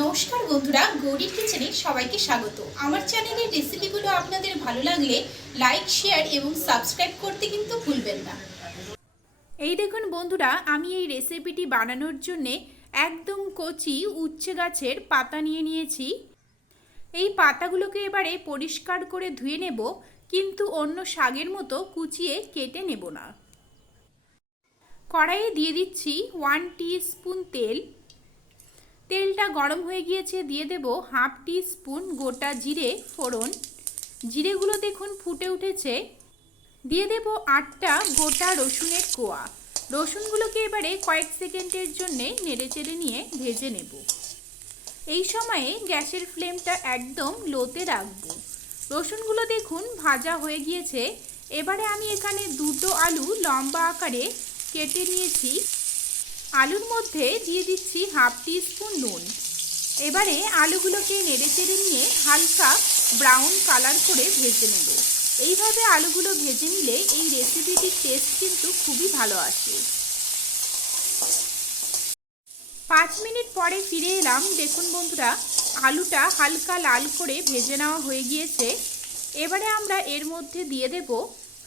নমস্কার বন্ধুরা, গৌরীর কিচেনে সবাইকে স্বাগত। আমার চ্যানেলের রেসিপিগুলো আপনাদের ভালো লাগলে লাইক, শেয়ার এবং সাবস্ক্রাইব করতে কিন্তু ভুলবেন না। এই দেখুন বন্ধুরা, আমি এই রেসিপিটি বানানোর জন্যে একদম কচি উচ্ছে গাছের পাতা নিয়ে নিয়েছি। এই পাতাগুলোকে এবারে পরিষ্কার করে ধুয়ে নেব, কিন্তু অন্য শাকের মতো কুচিয়ে কেটে নেব না। কড়াইয়ে দিয়ে দিচ্ছি 1 টিস্পুন তেল। তেলটা গরম হয়ে গিয়েছে, দিয়ে দেব হাফ টিস্পুন গোটা জিরে ফোড়ন। জিরেগুলো দেখুন ফুটে উঠেছে। দিয়ে দেব 8টা গোটা রসুনের কোয়া। রসুনগুলোকে এবারে কয়েক সেকেন্ডের জন্যে নেড়েচেড়ে নিয়ে ভেজে নেব। এই সময়ে গ্যাসের ফ্লেমটা একদম লোতে রাখবো। রসুনগুলো দেখুন ভাজা হয়ে গিয়েছে। এবারে আমি এখানে 2টো আলু লম্বা আকারে কেটে নিয়েছি। আলুর মধ্যে দিয়ে দিচ্ছি হাফ টিস্পুন নুন। এবারে আলুগুলোকে নেড়েচেড়ে নিয়ে হালকা ব্রাউন কালার করে ভেজে নেব। এইভাবে আলুগুলো ভেজে নিলে এই রেসিপিটির টেস্ট কিন্তু খুবই ভালো আসে। 5 মিনিট পরে ফিরে এলাম। দেখুন বন্ধুরা, আলুটা হালকা লাল করে ভেজে নেওয়া হয়ে গিয়েছে। এবারে আমরা এর মধ্যে দিয়ে দেব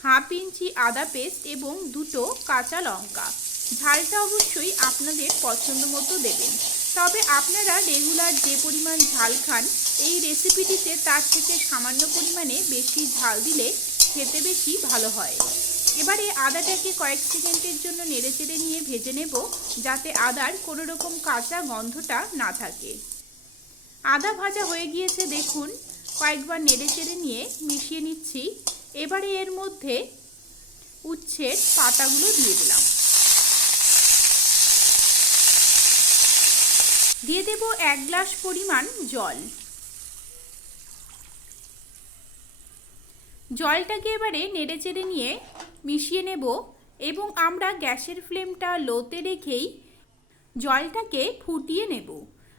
হাফ ইঞ্চি আদা পেস্ট এবং 2টো কাঁচা লঙ্কা। ঝালটা অবশ্যই আপনাদের পছন্দ মতো দেবেন, তবে আপনারা রেগুলার যে পরিমাণ ঝাল খান এই রেসিপিটিতে তার থেকে সামান্য পরিমাণে বেশি ঝাল দিলে খেতে বেশি ভালো হয়। এবারে আদাটাকে কয়েক সেকেন্ডের জন্য নেড়েচেড়ে নিয়ে ভেজে নেব, যাতে আদার কোনো রকম কাঁচা গন্ধটা না থাকে। আদা ভাজা হয়ে গিয়েছে, দেখুন কয়েকবার নেড়েচেড়ে নিয়ে মিশিয়ে নিচ্ছি। এবারে এর মধ্যে উচ্ছের পাতাগুলো দিয়ে দিলাম। দিয়ে দেব 1 গ্লাস পরিমাণ জল। জলটাকে এবারে নেড়েচেড়ে নিয়ে মিশিয়ে নেব এবং আমরা গ্যাসের ফ্লেমটা লোতে রেখেই জলটাকে ফুটিয়ে নেব।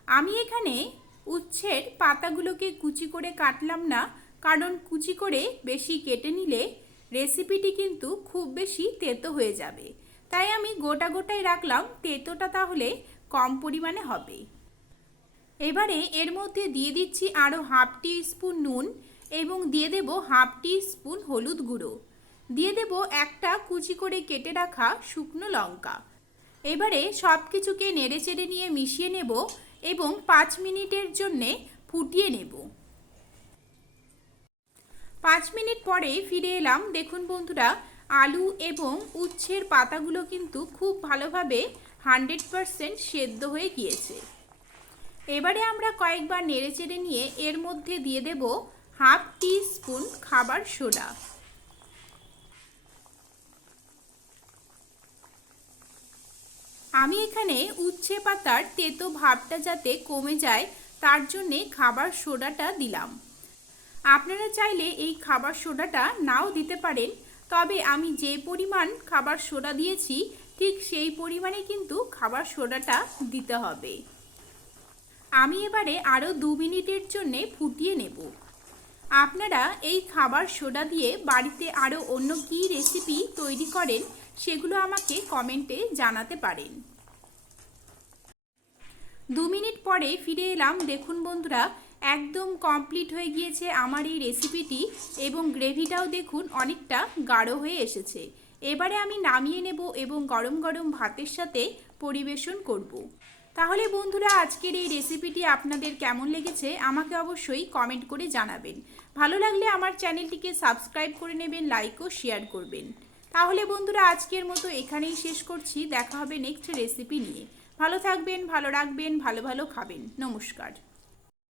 আমি এখানে উচ্ছের পাতাগুলোকে কুচি করে কাটলাম না, কারণ কুচি করে বেশি কেটে নিলে রেসিপিটি কিন্তু খুব বেশি তেতো হয়ে যাবে। তাই আমি গোটা গোটাই রাখলাম, তেতোটা তাহলে কম পরিমাণে হবে। এবারে এর মধ্যে দিয়ে দিচ্ছি আরও হাফ টিস্পুন নুন এবং দিয়ে দেব হাফ টিস্পুন হলুদ গুঁড়ো। দিয়ে দেব একটা কুচি করে কেটে রাখা শুকনো লঙ্কা। এবারে সব কিছুকে নেড়েচেড়ে নিয়ে মিশিয়ে নেব এবং 5 মিনিটের জন্যে ফুটিয়ে নেব। 5 মিনিট পরে ফিরে এলাম। দেখুন বন্ধুরা, আলু এবং উচ্ছের পাতাগুলো কিন্তু খুব ভালোভাবে 100% সেদ্ধ হয়ে গিয়েছে। এবারে আমরা কয়েকবার নেড়েচেড়ে নিয়ে এর মধ্যে দিয়ে দেব হাফ টিস্পুন খাবার সোডা। আমি এখানে উচ্ছে পাতার তেতো ভাবটা যাতে কমে যায় তার জন্যে খাবার সোডাটা দিলাম। আপনারা চাইলে এই খাবার সোডাটা নাও দিতে পারেন, তবে আমি যে পরিমাণ খাবার সোডা দিয়েছি ঠিক সেই পরিমাণে কিন্তু খাবার সোডাটা দিতে হবে। আমি এবারে আরও 2 মিনিটের জন্যে ফুটিয়ে নেব। আপনারা এই খাবার সোডা দিয়ে বাড়িতে আরও অন্য কী রেসিপি তৈরি করেন সেগুলো আমাকে কমেন্টে জানাতে পারেন। 2 মিনিট পরে ফিরে এলাম। দেখুন বন্ধুরা, একদম কমপ্লিট হয়ে গিয়েছে আমার এই রেসিপিটি এবং গ্রেভিটাও দেখুন অনেকটা গাঢ় হয়ে এসেছে। এবারে আমি নামিয়ে নেব এবং গরম গরম ভাতের সাথে পরিবেশন করব। তাহলে বন্ধুরা, আজকের এই রেসিপিটি আপনাদের কেমন লেগেছে আমাকে অবশ্যই কমেন্ট করে জানাবেন। ভালো লাগলে আমার চ্যানেলটিকে সাবস্ক্রাইব করে নেবেন, লাইক ও শেয়ার করবেন। তাহলে বন্ধুরা, আজকের মতো এখানেই শেষ করছি। দেখা হবে নেক্সট রেসিপি নিয়ে। ভালো থাকবেন, ভালো রাখবেন, ভালো ভালো খাবেন। নমস্কার।